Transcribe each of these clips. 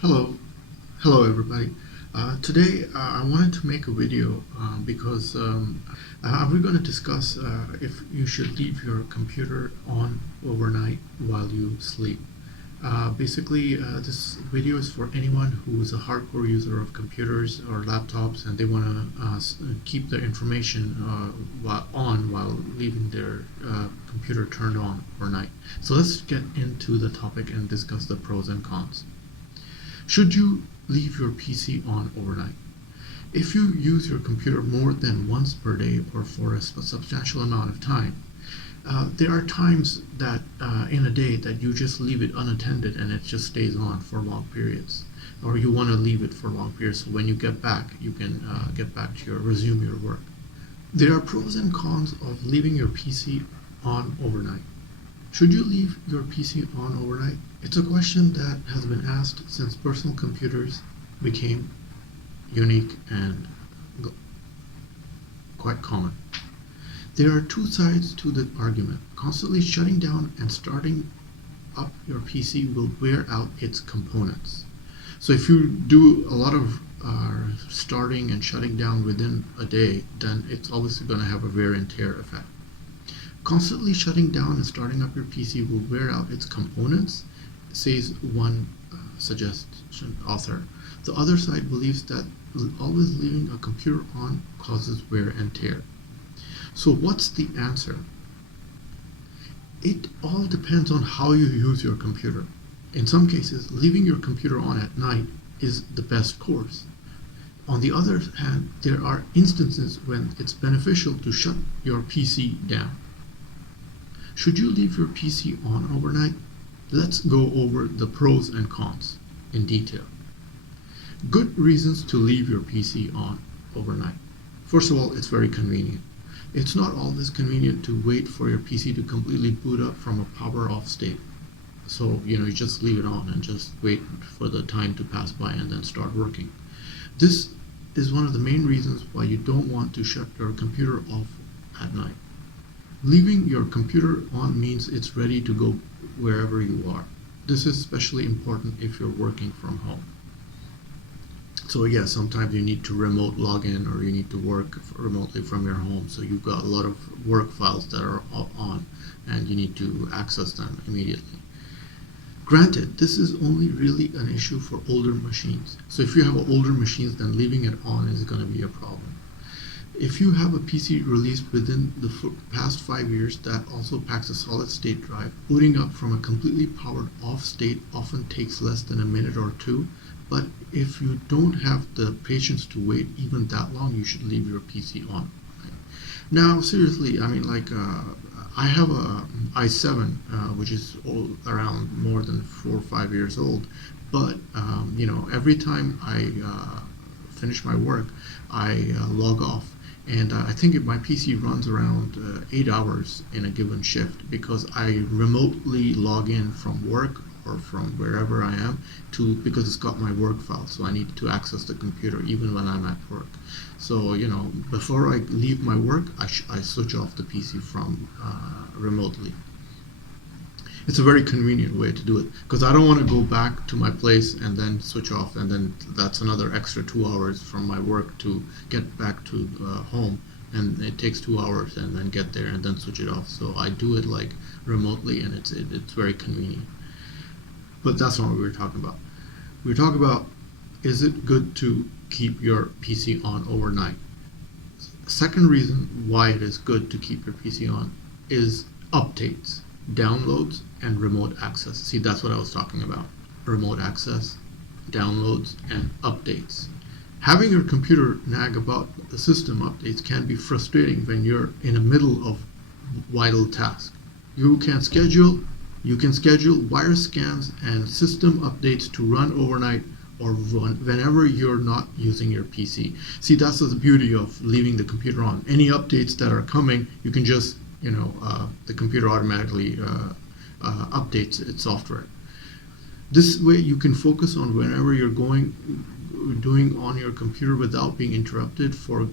Hello, hello everybody. Today I wanted to make a video because we're going to discuss if you should leave your computer on overnight while you sleep. This video is for anyone who is a hardcore user of computers or laptops and they want to keep their information while leaving their computer turned on overnight. So let's get into the topic and discuss the pros and cons. Should you leave your PC on overnight? If you use your computer more than once per day or for a substantial amount of time, there are times that in a day that you just leave it unattended and it just stays on for long periods, or you want to leave it for long periods so when you get back, you can get back to resume your work. There are pros and cons of leaving your PC on overnight. Should you leave your PC on overnight? It's a question that has been asked since personal computers became unique and quite common. There are two sides to the argument. Constantly shutting down and starting up your PC will wear out its components. So if you do a lot of starting and shutting down within a day, then it's obviously going to have a wear and tear effect. Constantly shutting down and starting up your PC will wear out its components, says one suggestion author. The other side believes that always leaving a computer on causes wear and tear. So what's the answer? It all depends on how you use your computer. In some cases, leaving your computer on at night is the best course. On the other hand, there are instances when it's beneficial to shut your PC down. Should you leave your PC on overnight? Let's go over the pros and cons in detail. Good reasons to leave your PC on overnight. First of all, it's very convenient. It's not always convenient to wait for your PC to completely boot up from a power off state. So, you just leave it on and just wait for the time to pass by and then start working. This is one of the main reasons why you don't want to shut your computer off at night. Leaving your computer on means it's ready to go wherever you are. This is especially important if you're working from home. So yeah, sometimes you need to remote log in or you need to work remotely from your home. So you've got a lot of work files that are on and you need to access them immediately. Granted, this is only really an issue for older machines. So if you have older machines, then leaving it on is going to be a problem. If you have a PC released within the past 5 years that also packs a solid state drive, booting up from a completely powered off state often takes less than a minute or two. But if you don't have the patience to wait even that long, you should leave your PC on. Right? Now, seriously, I have a i7, which is around more than 4 or 5 years old. But every time I finish my work, I log off. And I think my PC runs around 8 hours in a given shift because I remotely log in from work or from wherever I am because it's got my work file. So I need to access the computer even when I'm at work. So, before I leave my work, I switch off the PC from remotely. It's a very convenient way to do it because I don't want to go back to my place and then switch off, and then that's another extra 2 hours from my work to get back to home, and it takes 2 hours and then get there and then switch it off. So I do it like remotely, and it's very convenient. But that's not what we were talking about. We were talking about, is it good to keep your PC on overnight? Second reason why it is good to keep your PC on is updates, downloads, and remote access. See, that's what I was talking about. Remote access, downloads, and updates. Having your computer nag about the system updates can be frustrating when you're in the middle of vital tasks. You can schedule wire scans and system updates to run overnight or whenever you're not using your PC. See, that's the beauty of leaving the computer on. Any updates that are coming, you can just the computer automatically updates its software. This way you can focus on whenever you're doing on your computer without being interrupted. For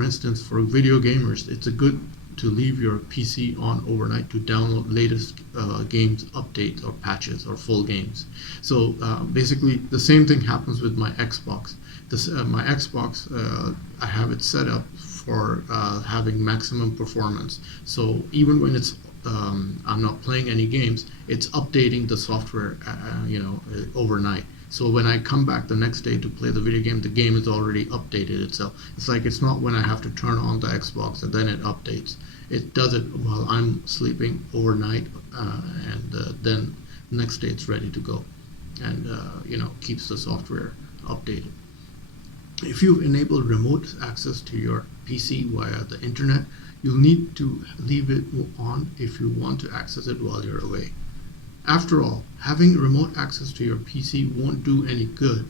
instance, for video gamers, it's a good to leave your PC on overnight to download latest games, updates, or patches, or full games. So basically, the same thing happens with my Xbox. My Xbox, I have it set up for having maximum performance. So even when I'm not playing any games, it's updating the software, overnight. So when I come back the next day to play the video game, the game is already updated itself. It's like it's not when I have to turn on the Xbox and then it updates. It does it while I'm sleeping overnight, and then next day it's ready to go, and keeps the software updated. If you've enabled remote access to your PC via the internet, you'll need to leave it on if you want to access it while you're away. After all, having remote access to your PC won't do any good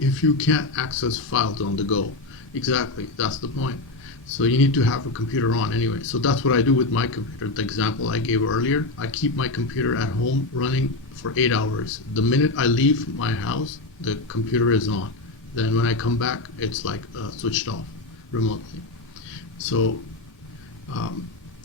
if you can't access files on the go. Exactly, that's the point. So you need to have a computer on anyway. So that's what I do with my computer. The example I gave earlier, I keep my computer at home running for 8 hours. The minute I leave my house, the computer is on. Then when I come back, it's like switched off remotely. So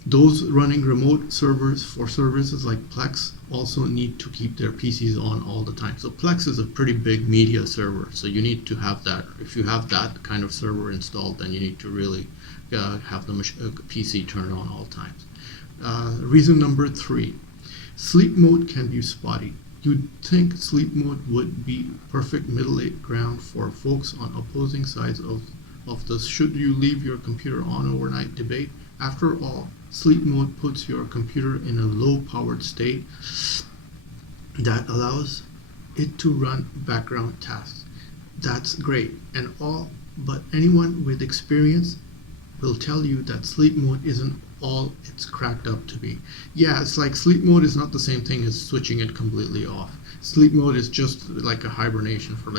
those running remote servers for services like Plex also need to keep their PCs on all the time. So Plex is a pretty big media server, so you need to have that. If you have that kind of server installed, then you need to really have the PC turned on all times. Reason number 3, sleep mode can be spotty. You'd think sleep mode would be perfect middle ground for folks on opposing sides of the should you leave your computer on overnight debate. After all, sleep mode puts your computer in a low-powered state that allows it to run background tasks. That's great and all, but anyone with experience will tell you that sleep mode isn't all it's cracked up to be. Yeah, it's like sleep mode is not the same thing as switching it completely off. Sleep mode is just like a hibernation for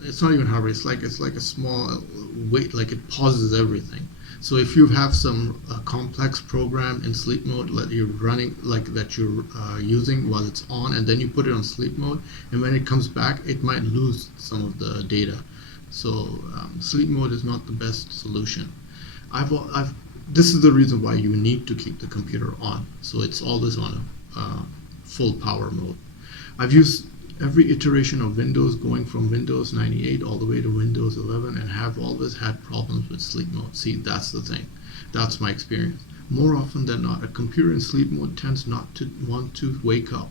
it's not even hibernation, it's like a small wait, like it pauses everything. So if you have some complex program in sleep mode that you're running, that you're using while it's on, and then you put it on sleep mode, and when it comes back, it might lose some of the data. So sleep mode is not the best solution. This is the reason why you need to keep the computer on. So it's always on a full power mode. I've used every iteration of Windows, going from Windows 98 all the way to Windows 11, and have always had problems with sleep mode. See, that's the thing. That's my experience. More often than not, a computer in sleep mode tends not to want to wake up.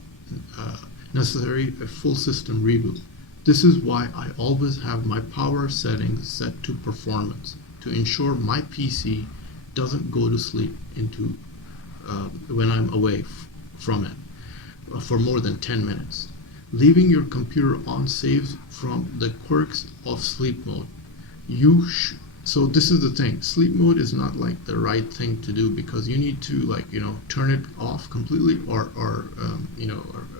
Necessary a full system reboot. This is why I always have my power settings set to performance to ensure my PC doesn't go to sleep when I'm away from it for more than 10 minutes. Leaving your computer on saves from the quirks of sleep mode. So this is the thing. Sleep mode is not like the right thing to do, because you need to turn it off completely or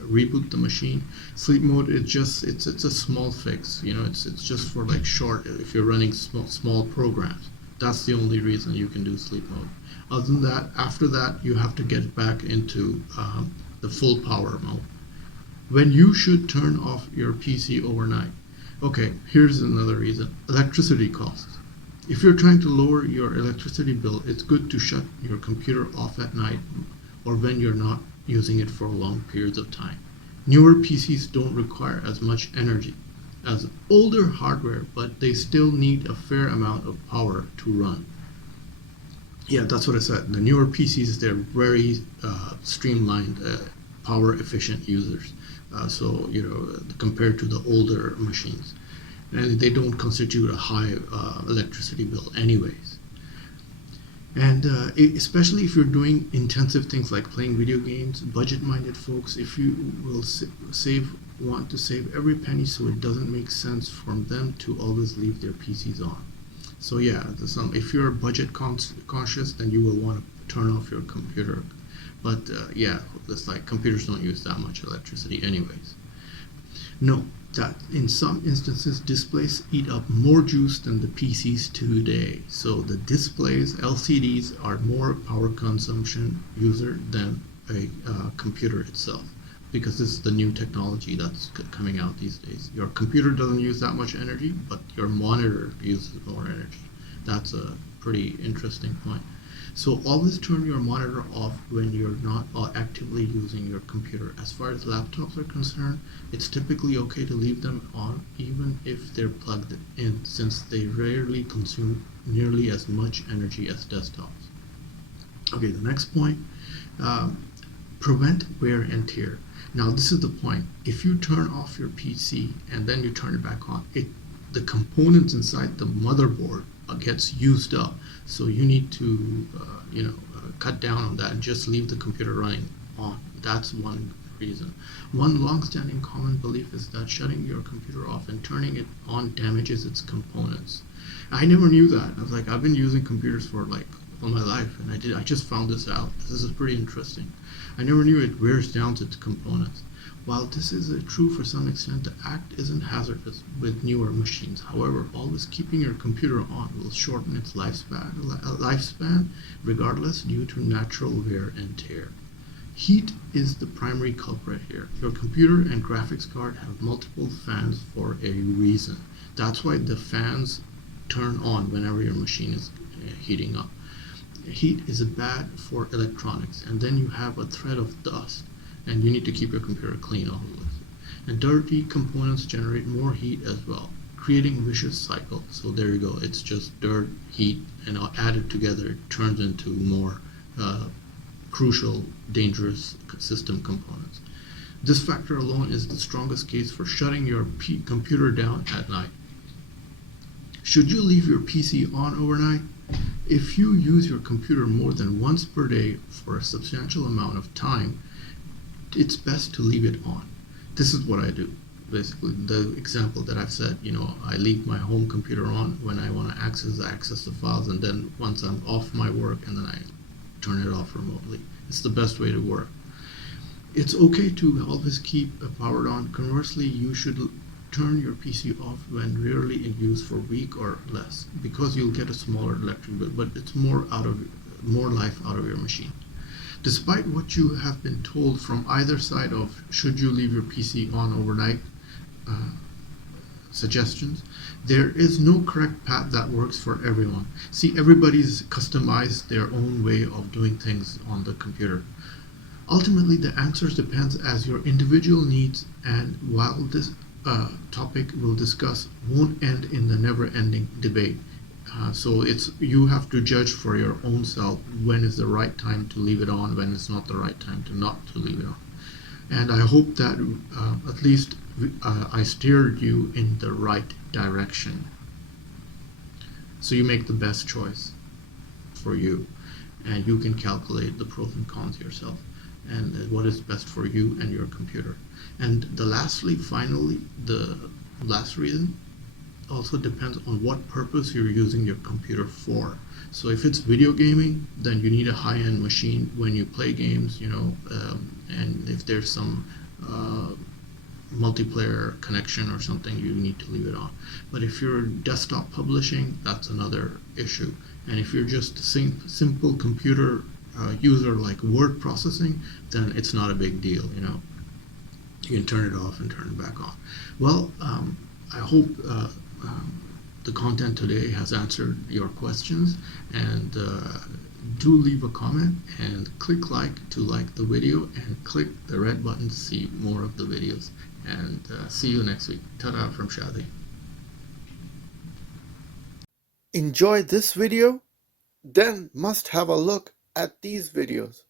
reboot the machine. Sleep mode it's a small fix. It's just for short, if you're running small programs. That's the only reason you can do sleep mode. Other than that, after that, you have to get back into the full power mode. When you should turn off your PC overnight. Okay, here's another reason. Electricity costs. If you're trying to lower your electricity bill, it's good to shut your computer off at night or when you're not using it for long periods of time. Newer PCs don't require as much energy as older hardware, but they still need a fair amount of power to run. Yeah, that's what I said. The newer PCs, they're very streamlined, power efficient users. Compared to the older machines, and they don't constitute a high electricity bill anyways. And especially if you're doing intensive things like playing video games, budget-minded folks, if you will want to save every penny, so it doesn't make sense for them to always leave their PCs on. So yeah, if you're budget conscious, then you will want to turn off your computer. But it's like computers don't use that much electricity anyways. Note that in some instances, displays eat up more juice than the PCs today. So the displays, LCDs, are more power consumption user than a computer itself, because this is the new technology that's coming out these days. Your computer doesn't use that much energy, but your monitor uses more energy. That's a pretty interesting point. So always turn your monitor off when you're not actively using your computer. As far as laptops are concerned, it's typically okay to leave them on even if they're plugged in, since they rarely consume nearly as much energy as desktops. Okay, the next point, um, prevent wear and tear. Now this is the point. If you turn off your PC and then you turn it back on, the components inside the motherboard gets used up. So you need to cut down on that and just leave the computer running on. That's one reason. One long-standing common belief is that shutting your computer off and turning it on damages its components. I never knew that. I was like, I've been using computers for like all my life, and I just found this out. This is pretty interesting. I never knew it wears down to its components. While this is true for some extent, the act isn't hazardous with newer machines. However, always keeping your computer on will shorten its lifespan regardless, due to natural wear and tear. Heat is the primary culprit here. Your computer and graphics card have multiple fans for a reason. That's why the fans turn on whenever your machine is heating up. Heat is bad for electronics, and then you have a threat of dust, and you need to keep your computer clean always. And dirty components generate more heat as well, creating a vicious cycle. So there you go, it's just dirt, heat, and added together it turns into more crucial, dangerous system components. This factor alone is the strongest case for shutting your computer down at night. Should you leave your PC on overnight? If you use your computer more than once per day for a substantial amount of time, it's best to leave it on. This is what I do. Basically, the example that I've said, I leave my home computer on when I want to access the files, and then once I'm off my work, and then I turn it off remotely. It's the best way to work. It's okay to always keep it powered on. Conversely, you should turn your PC off when rarely in use for a week or less, because you'll get a smaller electric bill, but it's more life out of your machine. Despite what you have been told from either side of should you leave your PC on overnight suggestions, there is no correct path that works for everyone. See, everybody's customized their own way of doing things on the computer. Ultimately, the answers depends as your individual needs, and while this topic we'll discuss won't end in the never-ending debate. So you have to judge for your own self when is the right time to leave it on, when it's not the right time to not to leave it on. And I hope that at least I steered you in the right direction, so you make the best choice for you, and you can calculate the pros and cons yourself, and what is best for you and your computer. And the last reason also depends on what purpose you're using your computer for. So if it's video gaming, then you need a high-end machine when you play games, and if there's some multiplayer connection or something, you need to leave it on. But if you're desktop publishing, that's another issue. And if you're just a simple computer user like word processing, then it's not a big deal, You can turn it off and turn it back on. Well, I hope the content today has answered your questions, and do leave a comment and click like to like the video, and click the red button to see more of the videos, and see you next week. Ta-da from Shadi. Enjoy this video? Then must have a look at these videos.